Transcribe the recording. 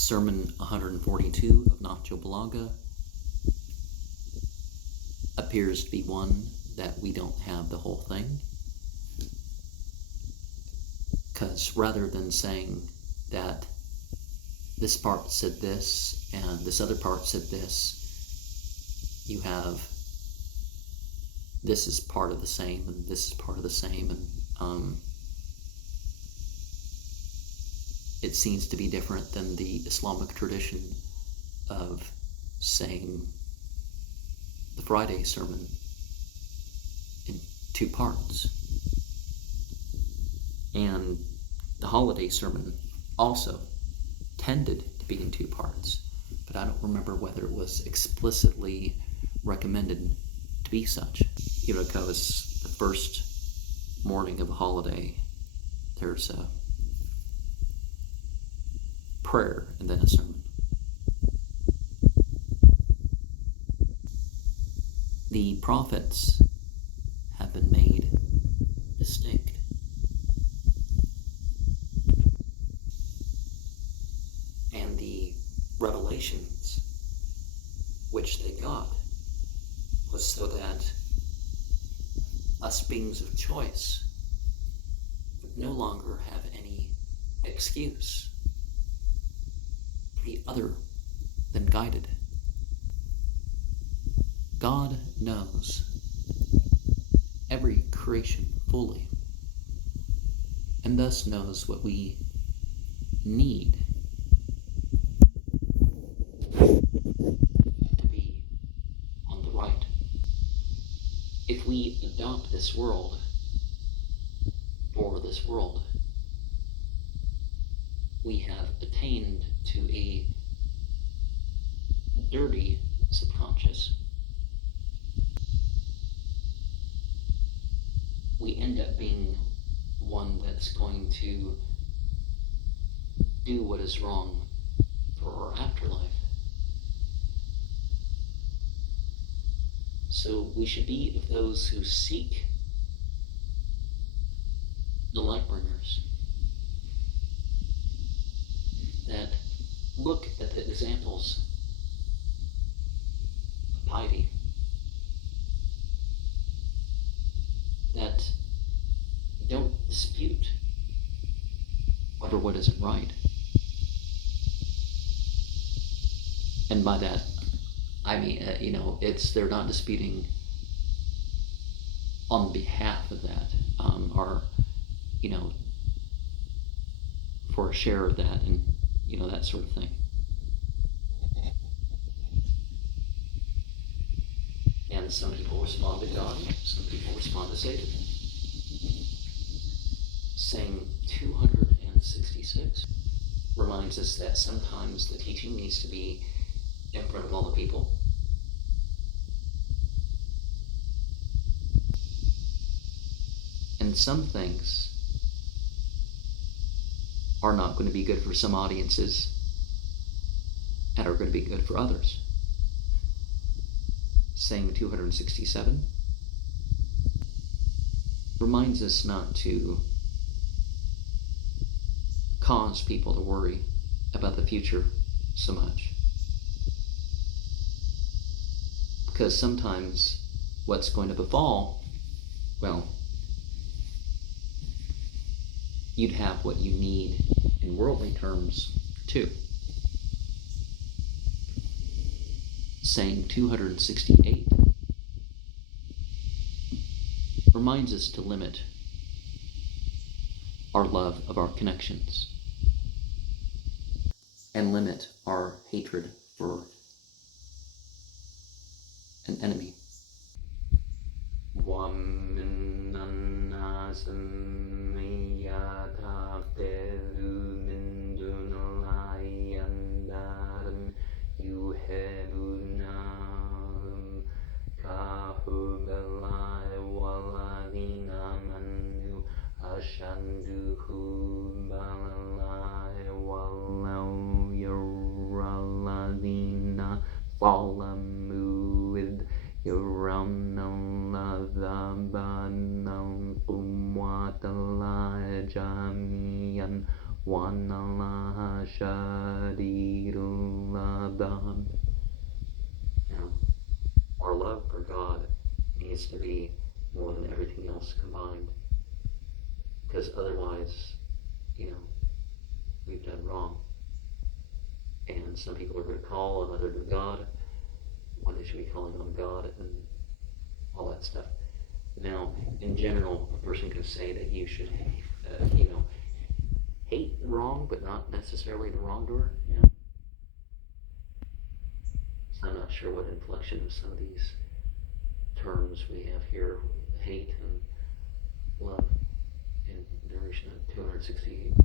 Sermon 142 of Nahjul Balagah appears to be one that we don't have the whole thing, because rather than saying that this part said this and this other part said this, you have this is part of the same and this is part of the same, and it seems to be different than the Islamic tradition of saying the Friday sermon in two parts. And the holiday sermon also tended to be in two parts, but I don't remember whether it was explicitly recommended to be such. Because the first morning of a holiday, there's a prayer and then a sermon. The prophets have been made distinct. And the revelations which they got was so that us beings of choice would no longer have any excuse to be other than guided. God knows every creation fully, and thus knows what we need to be on the right. If we adopt this world for this world, we have attained to a dirty subconscious. We end up being one that's going to do what is wrong for our afterlife. So we should be of those who seek the light bringers, that look at the examples of piety, that don't dispute whether what isn't right. And by that, I mean, they're not disputing on behalf of that, or, for a share of that, and, that sort of thing. And some people respond to God, some people respond to Satan. Saying 266 reminds us that sometimes the teaching needs to be in front of all the people. And some things are not going to be good for some audiences and are going to be good for others. Saying 267 reminds us not to cause people to worry about the future so much. Because sometimes what's going to befall, well, you'd have what you need in worldly terms too. Saying 268 reminds us to limit our love of our connections and limit our hatred for an enemy. Shadirulabam. Now, our love for God needs to be more than everything else combined. Because otherwise, we've done wrong. And some people are going to call on other than God when they should be calling on God and all that stuff. Now, in general, a person can say that you should, hate wrong, but not necessarily the wrongdoer. So I'm not sure what inflection of some of these terms we have here, hate and love, in duration of 260